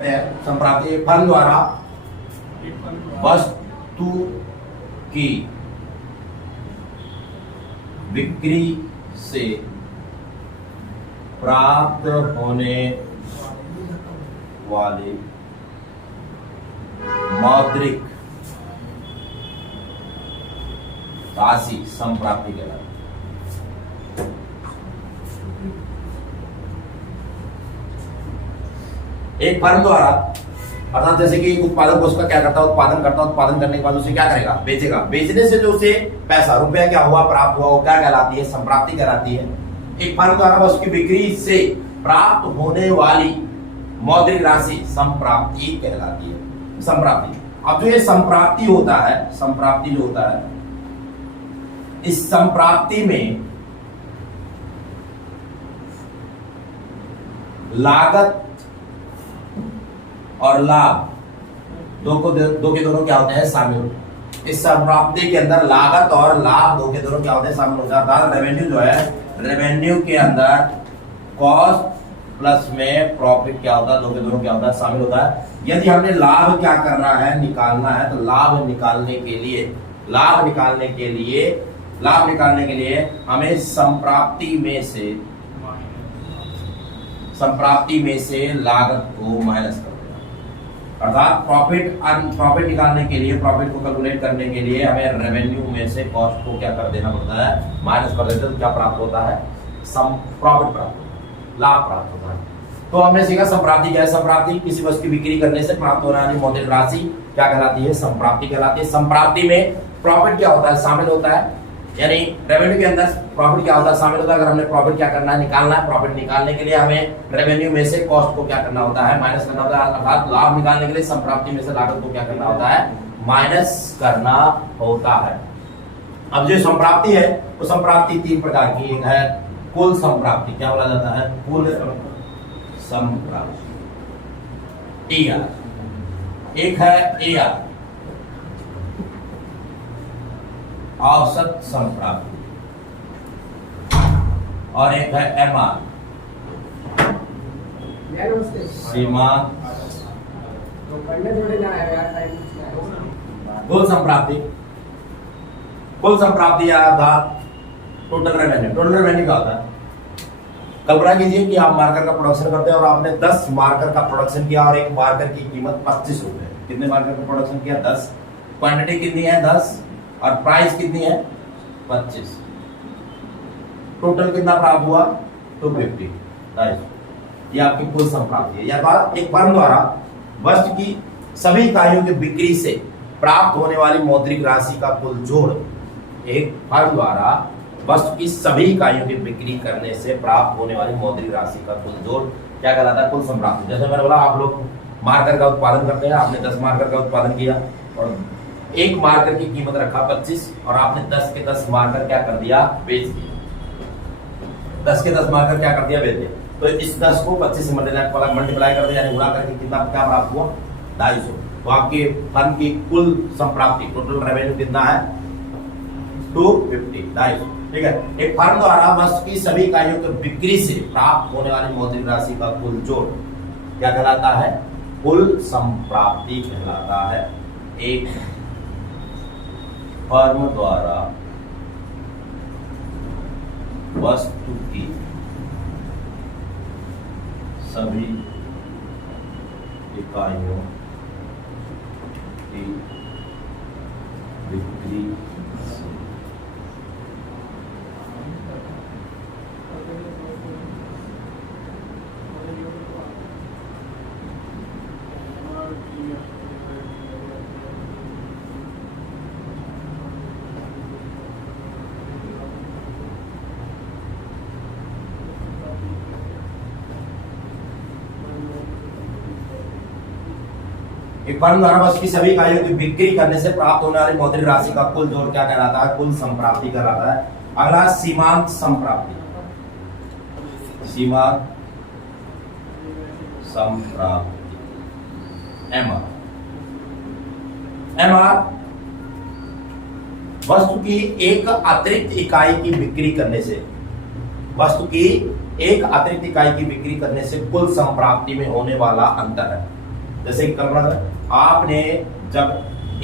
संप्राप्ति firm द्वारा वस्तु की बिक्री से प्राप्त होने वाली मौद्रिक राशि संप्राप्ति कहलाती है। एक फर्म द्वारा अर्थात जैसे कि उत्पादक उसका क्या करता है, उत्पादन करता है, उत्पादन करने के बाद उसे क्या करेगा, बेचेगा। बेचने से जो उसे पैसा रुपया क्या हुआ प्राप्त हुआ, वो क्या कहलाती है, संप्राप्ति कहलाती है। एक फर्म द्वारा उसकी बिक्री से प्राप्त होने वाली मौद्रिक राशि संप्राप्ति कहलाती है। संप्राप्ति, अब जो ये संप्राप्ति होता है, संप्राप्ति जो होता है, इस संप्राप्ति में लागत और लाभ दो के दोनों क्या होते हैं, शामिल होते हैं। इस संप्राप्ति के अंदर लागत और लाभ दो के दोनों क्या होते हैं, शामिल होते हैं। रेवेन्यू जो है, रेवेन्यू के अंदर कॉस्ट प्लस में प्रॉफिट क्या होता है, दो के दोनों क्या होता है, शामिल होता है। यदि हमने लाभ क्या करना है, निकालना है, तो लाभ निकालने के लिए हमें संप्राप्ति में से लागत को माइनस कर देना। अर्थात प्रॉफिट निकालने के लिए, प्रॉफिट को कैलकुलेट करने के लिए हमें रेवेन्यू में से कॉस्ट को क्या कर देना पड़ता है, माइनस कर देते हैं। तो क्या प्राप्त होता है, प्रॉफिट प्राप्त होता है, लाभ प्राप्त होता है। तो हमने सीखा संप्राप्ति क्या है। संप्राप्ति किसी वस्तु की बिक्री करने से प्राप्त होने वाली मौद्रिक राशि क्या कहलाती है, संप्राप्ति कहलाती है। संप्राप्ति में प्रॉफिट क्या होता है, शामिल होता है, यानी रेवेन्यू के अंदर प्रॉफिट क्या होता है, शामिल होता है। अगर हमने प्रॉफिट क्या करना है, निकालना है, प्रॉफिट निकालने के लिए हमें रेवेन्यू में से कॉस्ट को क्या करना होता है, माइनस करना होता है। अर्थात लाभ निकालने के लिए संप्राप्ति में से लागत को क्या करना होता है, माइनस करना होता है। अब जो संप्राप्ति है, वो संप्राप्ति तीन प्रकार की, एक है कुल संप्राप्ति, क्या बोला जाता है, कुल संप्राप्ति, टीआर। एक है एआर, औसत संप्राप्ति, और एक है एमआर, सीमांत। कुल संप्राप्ति, कुल संप्राप्ति अर्थात टोटल रेवेन्यू। टोटल रेवेन्यू क्या होता है, कल्पना कीजिए कि आप मार्कर का प्रोडक्शन करते हैं और आपने 10 मार्कर का प्रोडक्शन किया और एक मार्कर की कीमत 25 रुपए। कितने मार्कर का प्रोडक्शन किया, 10। क्वांटिटी कितनी है, 10, और प्राइस कितनी है, 25। टोटल कितना प्राप्त हुआ, 250। ये आपकी कुल संप्राप्ति है। यह बात एक फर्म द्वारा वस्तु की सभी इकाइयों की बिक्री से प्राप्त होने वाली मौद्रिक राशि का कुल जोड़। एक फर्म द्वारा वस्तु की सभी इकाइयों की बिक्री करने से प्राप्त होने वाली मौद्रिक राशि का कुल जोड़ क्या कहलाता है, कुल संप्राप्ति। जैसे मैंने बोला, आप लोग मार्कर का उत्पादन करते हैं, आपने 10 मार्कर का उत्पादन किया और एक मार्कर की कीमत रखा 25 और आपने 10 के 10 मार्कर क्या कर दिया, बेच दिया। 10 के 10 मार्कर क्या कर दिया, बेच दिया। तो इस 10 को 25 से मल्टीप्लाई कर दिया, यानी गुणा करके कितना क्या प्राप्त हुआ, 250। तो आपके फर्म की कुल संप्राप्ति, टोटल रेवेन्यू कितना है, 250, 250। ठीक है। एक फर्म द्वारा वस्तु की सभी इकाइयों की बिक्री से प्राप्त होने वाली मौद्रिक राशि का कुल जोड़ क्या कहलाता है, कुल संप्राप्ति कहलाता है। एक फर्म द्वारा वस्तु की सभी इकाइयों की बिक्री से एक फर्म द्वारा वस्तु की सभी इकाइयों की बिक्री करने से प्राप्त होने वाली मौद्रिक राशि का कुल जोड़ क्या कहलाता है, कुल संप्राप्ति कहलाता है। अगला सीमांत संप्राप्ति, सीमांत संप्राप्ति, एमआर। वस्तु की एक अतिरिक्त इकाई की बिक्री करने से, कुल संप्राप्ति में होने वाला अंतर है। जैसे कि कल्पना करें, आपने जब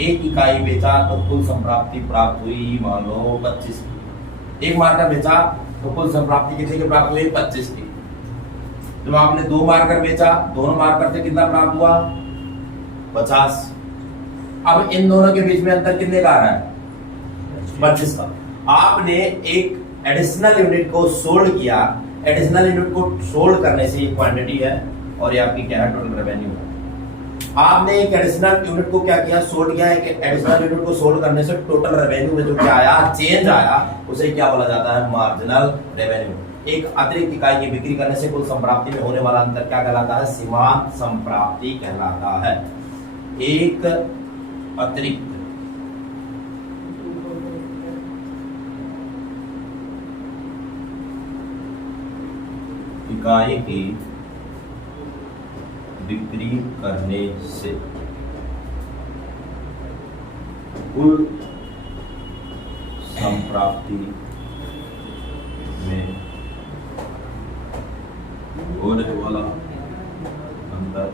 एक इकाई बेचा तो कुल संप्राप्ति प्राप्त हुई मान लो 25 की। एक मार्कर बेचा तो कुल संप्राप्ति कितने की प्राप्त हुई? 25 की। जब आपने 2 मार्कर बेचा, दोनों मार्कर से कितना प्राप्त हुआ? 50। अब इन दोनों के बीच में अंतर कितने का आ रहा है? 25 का। आपने एक एडिशनल यूनिट को सोल्ड किया, एडिशनल यूनिट को सोल्ड करने से ये क्वांटिटी है और ये आपकी क्या है? टोटल रेवेन्यू है। आपने एक एडिशनल यूनिट को क्या किया? सोल्ड किया। एक एडिशनल यूनिट को सोल्ड करने से टोटल रेवेन्यू में जो क्या आया? चेंज आया, उसे क्या बोला जाता है? Marginal revenue. एक अतिरिक्त इकाई की बिक्री करने से कुल संप्राप्ति में होने वाला अंतर क्या कहलाता है? सीमांत संप्राप्ति कहलाता है। एक अतिरिक्त इकाई की बिक्री करने से कुल संप्राप्ति में होने वाला अंतर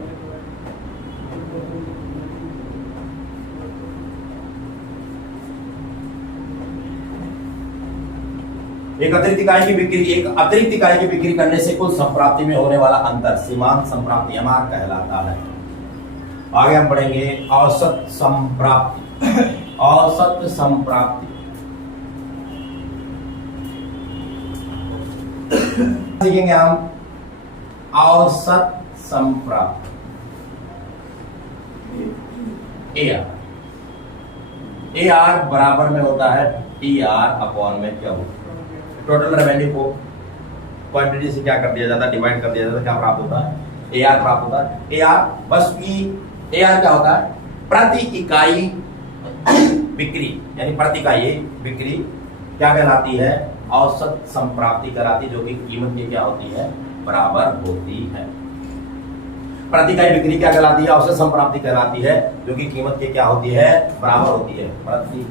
एक अतिरिक्त इकाई की बिक्री करने से कुल संप्राप्ति में होने वाला अंतर सीमांत संप्राप्ति एमआर कहलाता है। आगे हम पढ़ेंगे औसत संप्राप्ति। औसत संप्राप्ति सीखेंगे हम। औसत संप्राप्ति AR बराबर में होता है TR अपॉन में क्या होता है? टोटल रेवेन्यू को क्वांटिटी से क्या कर दिया जाता है? डिवाइड कर दिया जाता है। क्या प्राप्त होता है? AR प्राप्त होता है। AR बस की AR क्या होता है? प्रति इकाई बिक्री, यानी प्रति इकाई बिक्री क्या कहलाती है? औसत संप्राप्ति कहलाती है, जो कि कीमत की क्या होती है? बराबर होती है। प्रति इकाई बिक्री क्या कहलाती है? औसत संप्राप्ति कहलाती है, जो कि कीमत की क्या होती है? बराबर होती है। प्रति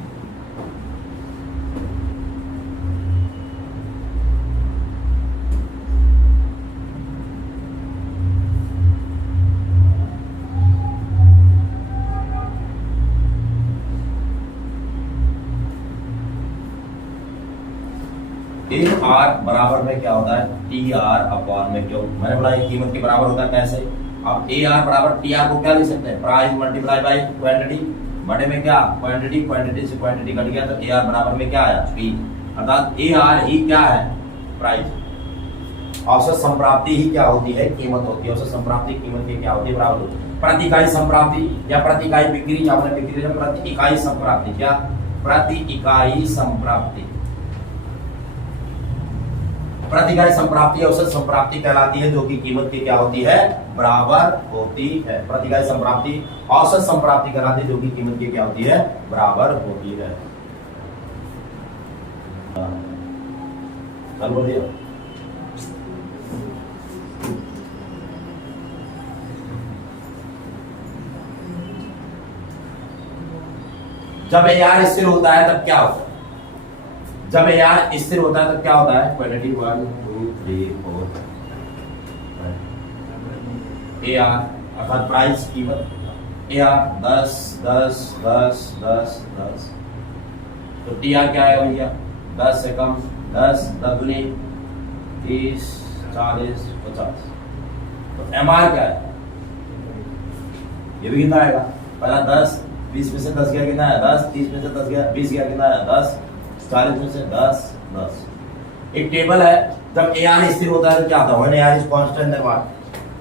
AR बराबर में क्या होता है? TR अपॉन में क्यों? मैंने बोला ये कीमत के बराबर होता है। कैसे? अब AR बराबर TR को क्या लिख सकते हैं? Price multiply by quantity. बड़े में क्या? क्वांटिटी, क्वांटिटी से क्वांटिटी कट गया तो AR बराबर में क्या आया? P। अर्थात AR ही क्या है? प्राइस। औसत संप्राप्ति ही क्या होती है? कीमत होती है। औसत संप्राप्ति कीमत की क्या होती है? बराबर होती है। प्रति इकाई संप्राप्ति या प्रति इकाई बिक्री, या बिक्री प्रति इकाई संप्राप्ति, क्या? प्रति इकाई संप्राप्ति। प्रति इकाई संप्राप्ति औसत संप्राप्ति कहलाती है, जो कि कीमत की क्या होती है? बराबर होती है। प्रति इकाई संप्राप्ति औसत संप्राप्ति कहलाती है, जो कि कीमत की क्या होती है? बराबर होती है। चल बोलिए। जब AR स्थिर होता है तब क्या होता है? जब AR स्थिर होता है तब क्या होता है? क्वांटिटी 1 2 3 4 AR अर्थात प्राइस कीमत। AR 10 10 10 10 10 तो TR क्या आएगा भैया? 10 से कम 10 10 दूनी 30 40 50। तो MR क्या है? ये भी कितना आएगा? पहला 10 20 में से 10 गया कितना है? 10 30 में से 10 गया 20 गया कितना है? 10 40 में से 10 10। एक टेबल है, जब AR स्थिर होता है तो क्या होता है? When AR is constant then what?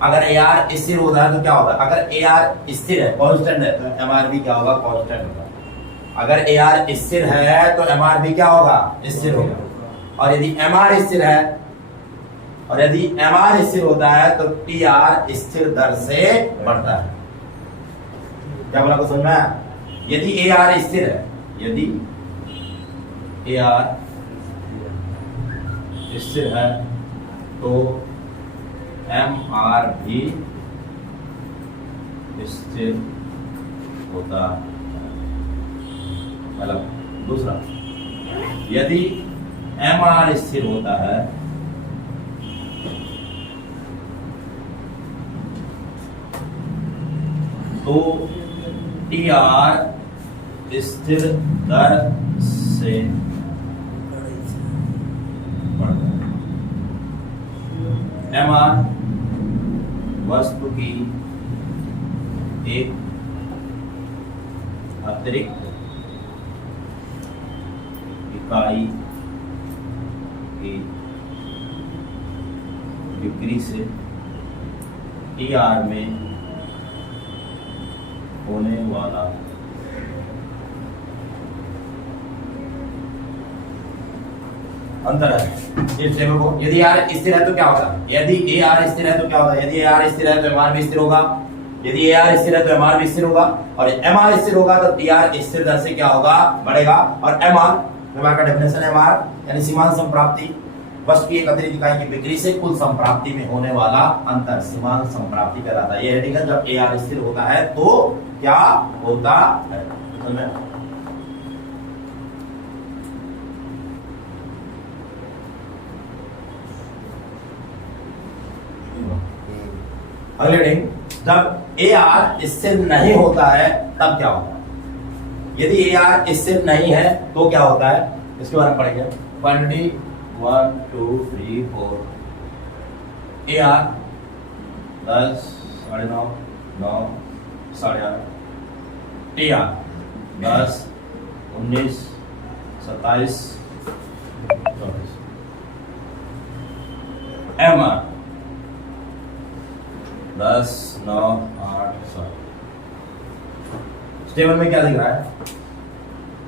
अगर AR स्थिर होता है तो क्या होता है? अगर AR स्थिर है, कांस्टेंट है, तो MR भी क्या होगा? कांस्टेंट होगा। अगर AR स्थिर है तो MR भी क्या होगा? स्थिर होगा। और यदि MR स्थिर है, और यदि MR स्थिर होता है तो TR स्थिर दर से बढ़ता है। क्या बोला को समझना है? यदि AR स्थिर है, यदि AR स्थिर है तो MR भी स्थिर होता है। मतलब दूसरा, यदि MR स्थिर होता है तो टी आर स्थिर दर से बढ़ता है। एम आर वस्तु की एक अतिरिक्त इकाई की बिक्री से टी आर में होने वाला अंतर है। इस टेबल को यदि आर स्थिर है तो क्या होगा, यदि ए आर स्थिर है तो क्या होगा, यदि ए आर स्थिर है तो एम आर भी स्थिर होगा, यदि ए आर स्थिर है तो एम आर भी स्थिर होगा, और एम आर स्थिर होगा तो टी आर स्थिर दर से क्या होगा, बढ़ेगा। और एम आर का डेफिनेशन एम आर यानी सीमांत संप्राप्ति वस्तु की एक अतिरिक्त इकाई की बिक्री से कुल संप्राप्ति में होने वाला अंतर सीमांत संप्राप्ति कहलाता है। ये हेडिंग है, जब ए आर स्थिर होता है तो क्या होता है। अगले हेडिंग, जब ए आर स्थिर नहीं होता है तब क्या होता है। यदि ए आर स्थिर नहीं है तो क्या होता है, इसके बारे में पढ़ेंगे। Quantity 1 2 3 4 A R 10 9:30 9 8:30 T R 10 19 27 24 M R 10 9 8 7। Table में क्या दिख रहा है,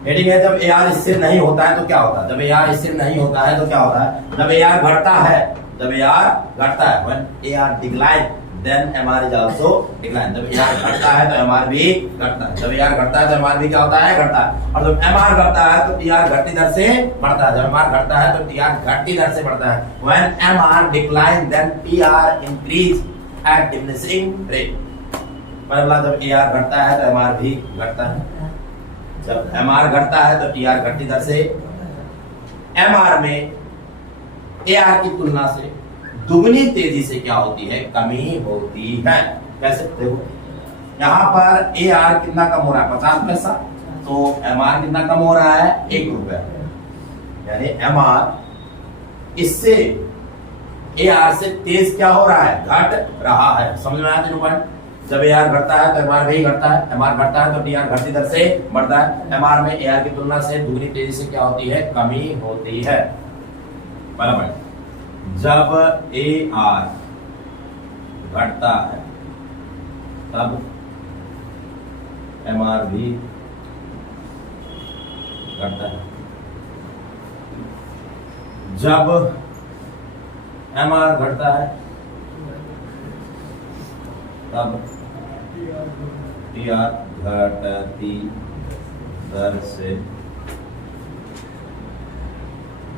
हेडिंग है जब ए आर स्थिर नहीं होता है तो क्या होता है। जब ए आर स्थिर नहीं होता है तो क्या होता है, जब ए आर घटता है, जब ए आर घटता है, when A R decline then M R is also decline. जब ए आर घटता है तो एम आर भी घटता है, जब ए आर घटता है तो एम आर भी क्या होता है, घटता है। और जब एम आर घटता है तो टी आर घटती दर से बढ़ता है, जब एम आर घटता है तो टी आर घटती दर से बढ़ता है। When M R decline then T R increase at diminishing rate. पहला जब ए आर घटता है तो एम आर भी घटता है, जब एम आर घटता है तो टी आर घटती दर से। एम आर में ए आर की तुलना से दुगनी तेजी से क्या होती है, कमी होती है। कैसे देखो, यहाँ पर ए आर कितना कम हो रहा है, 50 पैसा, तो एम आर कितना कम हो रहा है, 1 रुपया। यानी एम आर इससे ए आर से तेज क्या हो रहा है, घट रहा है। समझ में आया तीनों पॉइंट। जब ए आर घटता है तो एम आर भी घटता है, एम आर घटता है तो टी आर घटती दर से बढ़ता है। एम आर में ए आर की तुलना से दुगनी तेजी से क्या होती है, कमी होती है। पहला पॉइंट, जब ए आर घटता है तब एम आर भी घटता है। जब एम आर घटता है तब टी आर घटती दर से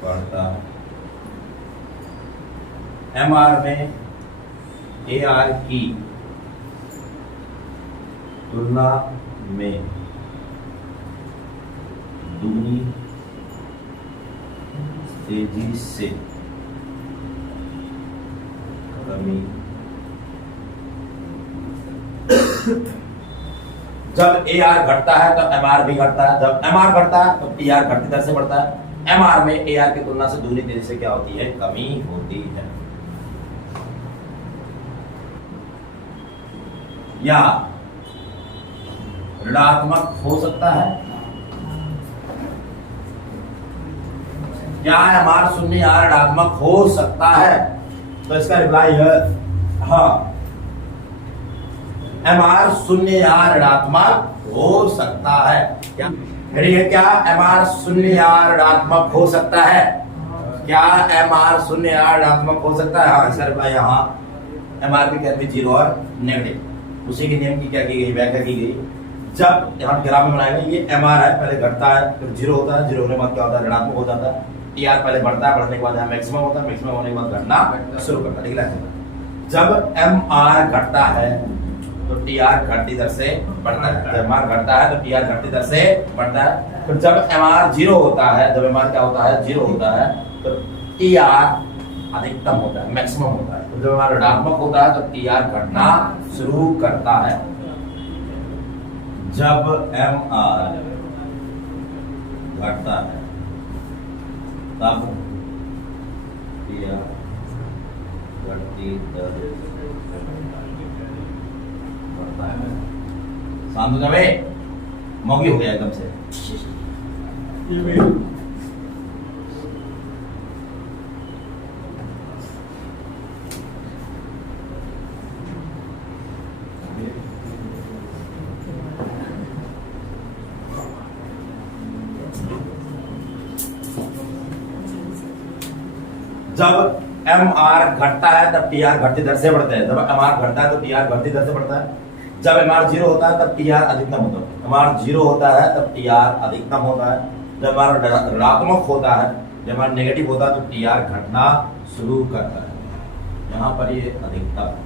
बढ़ता है। एम आर में ए आर की तुलना में दुगनी तेजी से कमी। जब ए आर घटता है तो एम आर भी घटता है, जब एम आर घटता है तो टी आर घटती दर से बढ़ता है। एम आर में ए आर की तुलना से दुगनी तेजी से क्या होती है, कमी होती है। या ऋणात्मक हो सकता है, क्या एम आर शून्य या ऋणात्मक हो सकता है, तो इसका रिप्लाई है हाँ, एम आर शून्य या ऋणात्मक हो सकता है। क्या है, क्या एम आर शून्य या ऋणात्मक हो सकता है, क्या एम आर शून्य या ऋणात्मक हो सकता है। हाँ, इसका रिप्लाई यहाँ एम आर भी कैन बी जीरो और नेगेटिव। उसी के नियम की क्या की गई, व्याख्या की गई। जब यहाँ ग्राफ में बनाएंगे, ये एम आर है, पहले घटता है फिर जीरो होता है, जीरो होने के बाद क्या होता है, ऋणात्मक हो जाता है। टी आर पहले बढ़ता है, बढ़ने के बाद यहाँ मैक्सिमम होता है, मैक्सिमम होने के बाद घटना शुरू करता है। ठीक है, जब एम आर घटता है तो टी आर घटती दर से बढ़ता है, जब एम आर घटता है तो टी आर घटती दर से बढ़ता है। फिर जब एम आर जीरो होता है, जब एम आर क्या होता है, जीरो होता है, तो टी आर अधिकतम होता है, मैक्सिमम होता है। तो जब एम आर ऋणात्मक होता है तो टी आर घटना शुरू करता है। जब एम आर घटता है तब टी आर घटती दर बढ़ता है। शांत हो जावे, मौगी हो गया एकदम से। जब एम आर घटता है तब टी आर घटती दर से बढ़ता है। जब एम आर घटता है तो टी आर घटती दर से बढ़ता है। जब एम आर जीरो होता है तब टी आर अधिकतम होता है। एम आर जीरो होता है तब टी आर अधिकतम होता है। जब एम आर ऋणात्मक होता है, जब एम आर नेगेटिव होता है तो टी आर घटना शुरू करता है। यहाँ पर ये अधिकतम